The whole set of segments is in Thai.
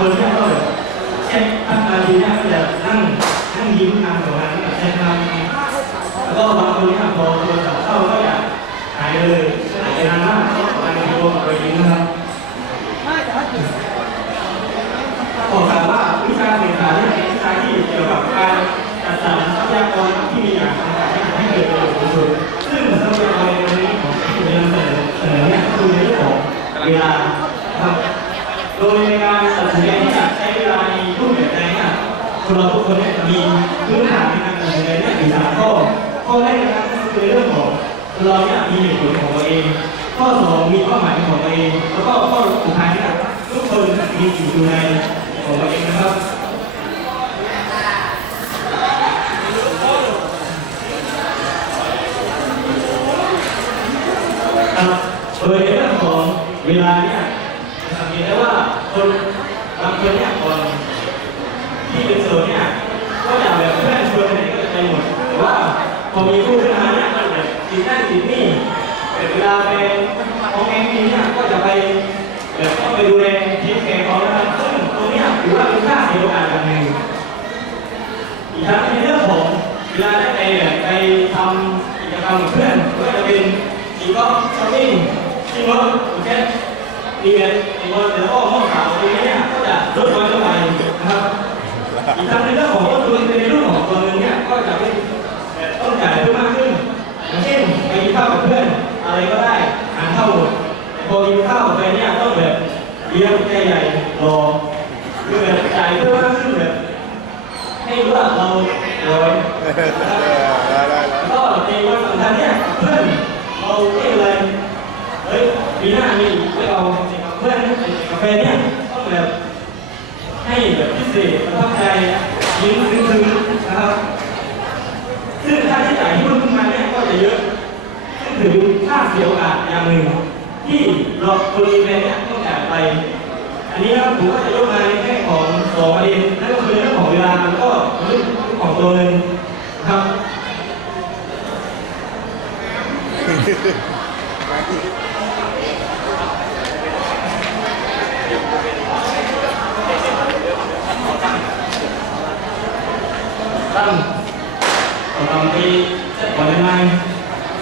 คนเนี่ยก็แบบเช่นท่านอาทีเนี่ยก็จะนั่งนั่งยิ้มนานกว่านั้นแบบเช่นทำแล้วก็บางคนเนี่ยพอโทรศัพท์เข้าก็จะหายเลยหายไปนานมากก็ประมาณโทรไปยิ้มนะครับบอกกันว่าวิชาสื่อสารเนี่ยเป็นวิชาที่เกี่ยวกับการจัดสรรทรัพยากรที่มีอย่างต่างๆให้เกิดประโยชน์สูงสุดซึ่งทรัพยากรในนี้ของที่ผมนำเสนอเสนอเนี่ยคือในเรื่องของเวลาครับโดย คนเราทุกคนเนี่ยมีพื้นฐานในการตัดสินใจเนี่ยอยู่สามข้อข้อแรกนะครับก็คือเรื่องของเราเนี่ยมีเหตุผลของตัวเอง ข้อสองมีเป้าหมายของตัวเอง แล้วก็ข้อสุดท้ายเนี่ยทุกคนมีจุดอยู่ในของตัวเองนะครับโดยในเรื่องของเวลาเนี่ยจะสังเกตได้ว่าคนบางคนเนี่ยก่อน ที่เป็นโสดเนี่ยก็จะแบบเพื่อนชวนไปไหนก็จะไปหมดแต่ว่าพอมีคู่ขึ้นมาเนี่ยก็แบบติดนั่นติดนี่แต่เวลาไปของเองทีเนี่ยก็จะไปแบบต้องไปดูแลทีมแข่งเขานะครับซึ่งตรงเนี้ยถือว่าเป็นค่าเสียโอกาสอย่างหนึ่งอีกทั้งในเรื่องของเวลาได้ไปแบบไปทำกิจกรรมกับเพื่อนก็จะเป็นขี่กอล์ฟช้อปปิ้งขี่รถโอเคเรียนอีกวันแล้วก็ห้องข่าวตรงนี้เนี่ยก็จะลดน้อยลงไปนะครับ อีกทั้งในเรื่องของต้นทุนในเรื่องของตัวเงินเนี่ยก็จะเป็นต้องจ่ายเพิ่มมากขึ้นอย่างเช่นไปกินข้าวกับเพื่อนอะไรก็ได้หารเท่าหมดพอกินข้าวไปเนี่ยต้องแบบเลี้ยงใจใหญ่รอคือแบบจ่ายเพิ่มมากขึ้นแบบให้รู้ว่าเราร้อยแล้วก็ในวันสำคัญเนี่ยเพื่อนเราเรียกอะไรเฮ้ยปีหน้ามีอีกเราเพื่อนกาแฟเนี่ยต้องแบบ ให้แบบพิเศษประทับใจยิ้มซึ้งๆนะครับซึ่งค่าใช้จ่ายที่เพิ่มขึ้นมาเนี่ยก็จะเยอะซึ่งถือค่าเสียโอกาสอย่างหนึ่งที่เราคนมีแฟนเนี่ยต้องจ่ายไป อันนี้นะครับผมก็จะยกมาในแค่ของสองประเด็นนั่นก็คือเรื่องของเวลาแล้วก็เรื่องของตัวเงินนะครับ ตั้งของที่จะก่อนได้ไหม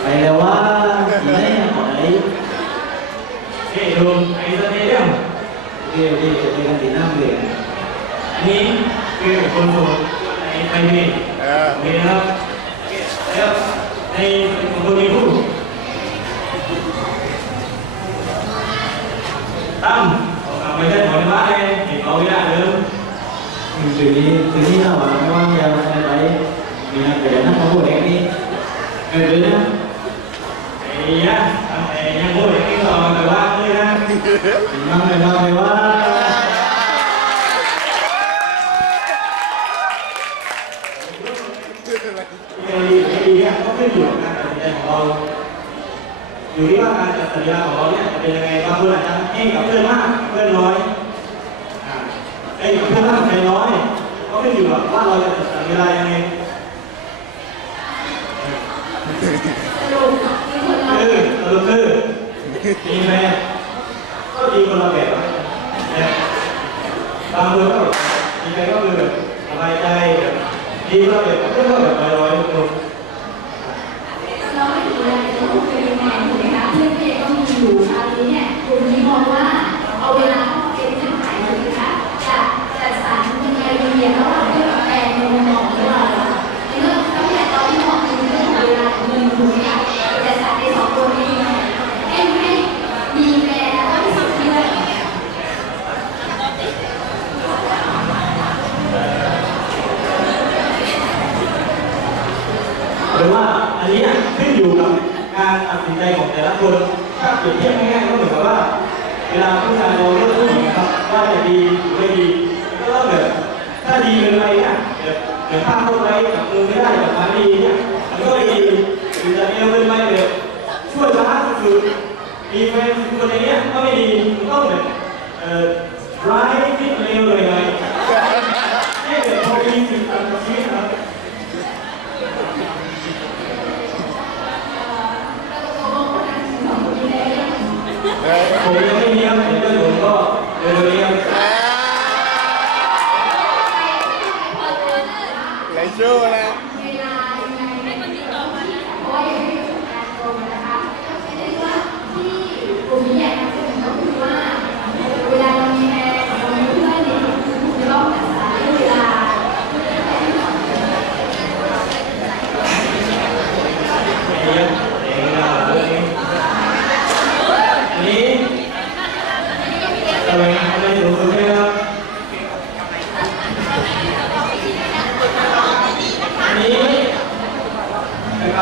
ไปแล้วว่าไหนไหนเฮ้ยดูไอ้สเตเดียมเรียกเรียกจะไปกันที่น้ำเรียนอันนี้คือคนโสดในไปนี่เออโอเคนะครับแล้วในของคนมีคู่ตั้มออกกลับไปได้ถอนมาเลยเห็นเขาไม่ได้เลยคืนนี้คืนนี้เราไม่ว่างยาวไปไปมีนักเรียนนักพูดเอง นี่เออเลยนะไอ้ยะไอ้ยยังพูดอย่างนี้ต่อแต่ว่าเลยนะน้องเลยน้องเลยว่าในในดีเนี่ยก็ขึ้นอยู่กับการตัดสินใจของเราอยู่ที่ว่าการจัดสัญญาของเราเนี่ยจะเป็นยังไงบางคนอาจจะให้กับเพื่อนมากเพื่อนน้อยไอ้กับเพื่อนมากใจน้อยก็ขึ้นอยู่กับว่าเราจะจัดสัญญายังไง คือเออคือมีไหมก็ดีคนละแบบเนี่ยบางคนก็มีแฟนก็คือแบบสบายใจแบบดีคนละแบบเพื่อนก็แบบลอยๆทุกคน เราไม่ถืออะไรเราต้องเป็นยังไงถูกไหมคะเพื่อนเองก็มีอยู่คราวนี้เนี่ยกลุ่มนี้มองว่าเอาเวลาเข้ามาเป็นเงื่อนไขเลยนะคะจะจัดสรรยังไงดีอะระหว่างเพื่อนกับแฟนในมุมมองของเราอะในเรื่องทรัพยากรที่มองคือเรื่องของเวลากับเงินถูกไหมคะจัดสรรในสองตัวนี้ยังไงให้ให้มีแฟนแล้วก็ที่สุดที่เลย หรือ ว่าอันนี้อะขึ้นอยู่กับการตัดสินใจของแต่ละคนถ้าเปรียบเทียบง่ายๆก็เหมือนกับว่า เวลาผู้ชายเราเลือกผู้หญิงนะครับว่าจะดีหรือไม่ดีก็เลือกถ้าดีเกินไปเนี่ยแบบเดี๋ยวภาพเข้าไปกับมือไม่ได้แบบมันดีเนี่ย เร็วๆนี้ครับเลย。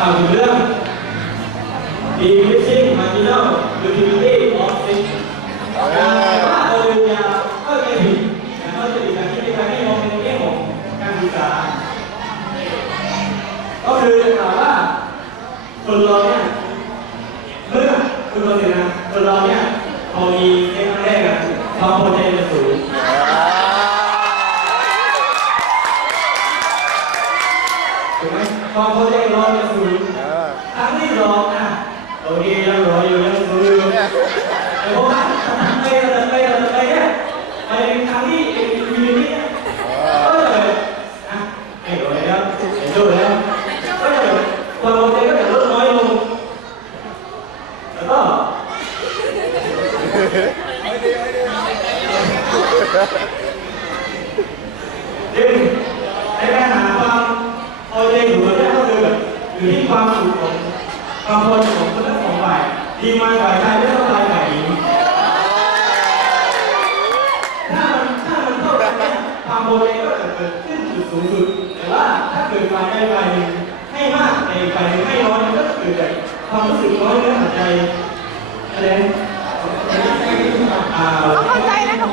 าวถึงเรื่อง decreasing marginal utility of things การว่าโอเลียก็จะผิดแต่ก็จะผิดการที่ในการที่มองในแง่ของการศึกษา ก็คือถามว่าคนเราเนี่ยเมื่อคุณเราเห็นนะคนเราเนี่ยพอมีเซ็กครั้งแรกอะความพอใจมันสูง ถูกไหมความพอใจเราเนี่ยสูงเออครั้งที่สองอะโอเคยังรออยู่ยังสูงอยู่แต่พอครั้งไปแล้วไปแล้วไปเนี่ยไปเป็นครั้งที่เอ็นยูนิเนี่ยก็จะแบบอะไม่รอแล้วเห็นด้วยแล้วก็จะแบบความพอใจก็จะลดน้อยลงแล้วก็ จึงในการหาความพอใจอยู่บนนี้ก็คือแบบอยู่ที่ความสุขของ ความพอใจของคนทั้งสงฝ่ายดีมาฝ่ายชายไม่ต้องฝ่ายฝ่ายหญิงถ้ามันถ้ามันเท่ากันเนี่ยความพอใจก็จะเกิดขึ้นจุดสูงสุดแต่ว่าถ้าเกิดฝ่ายใดฝ่ายหนึ่งให้มากในฝ่ายหนึ่งให้น้อยมันก็เกิดจากความรู้สึกน้อยเนื้อหัวใจแสดงอ่าเข้าใจนะ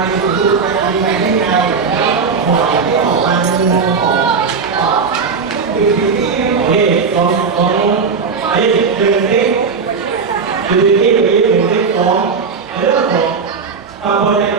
มันดูไปดูไปได้ไงหัวที่ออกมาเป็นงูของดูดีนี่นี่ของของไอ้ดูนี่ดูดีนี่ดูดีนี่ของเรื่องของบางคน